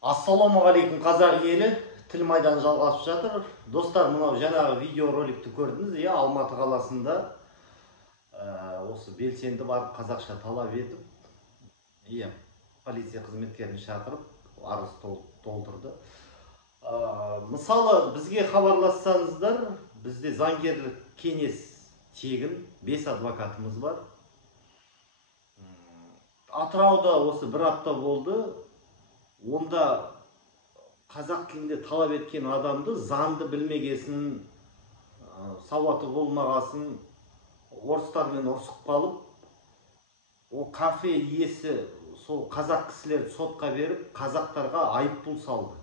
Ассалаумағалейкум қазақ елі, тіл майдан жалғасып жатыр. Достар, мынау жаңағы видеороликті көрдіңіз, Алматы қаласында осы белсенді барып қазақша талап етіп, полиция қызметкерін шақырып, арыз толтырды. Мысалы, бізге хабарлассаңыздар, бізде заңгерлік кеңес тегін, 5 адвокатымыз бар. Атырауда осы бір апта болды. Онда қазақ тілінде талап еткен адамды заңды білмегесін, сауаты болмағасын, орыстармен ұрсып қалып, о кафе иесі сол қазақ кісілерді сотқа беріп, қазақтарға айыппұл салды.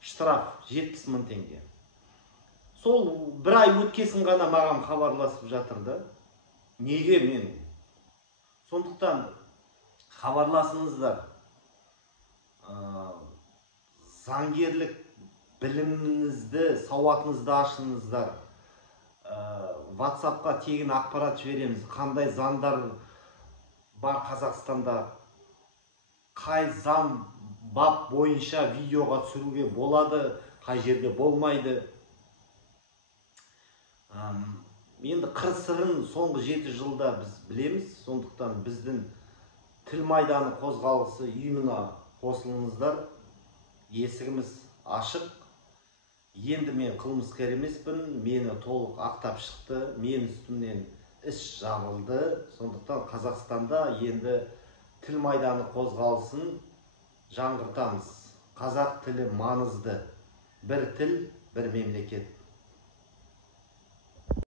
Штраф 70 000 теңге. Сол бір ай өткесін ғана маған хабарласып жатырды. Неге мен? Сондықтан хабарласыңыздар. Заңгерлік біліміңізді, сауатыңызды ашыңыздар. WhatsApp-қа тегін ақпарат жібереміз. Қандай заңдар бар Қазақстанда, қай заң бап бойынша видеоға түсіруге болады, қай жерде болмайды. Енді қыр-сырын соңғы 7 жылда біз білеміз. Сондықтан біздің тіл майданы қозғалысы ұйымына қосылыңыздар. Есігіміз ашық. Енді мен қылмыскер емеспін, мені толық ақтап шықты, мен үстімнен іс жабылды. Сондықтан Қазақстанда енді тіл майданы қозғалысын жаңғыртамыз. Қазақ тілі маңызды. Бір тіл, бір мемлекет.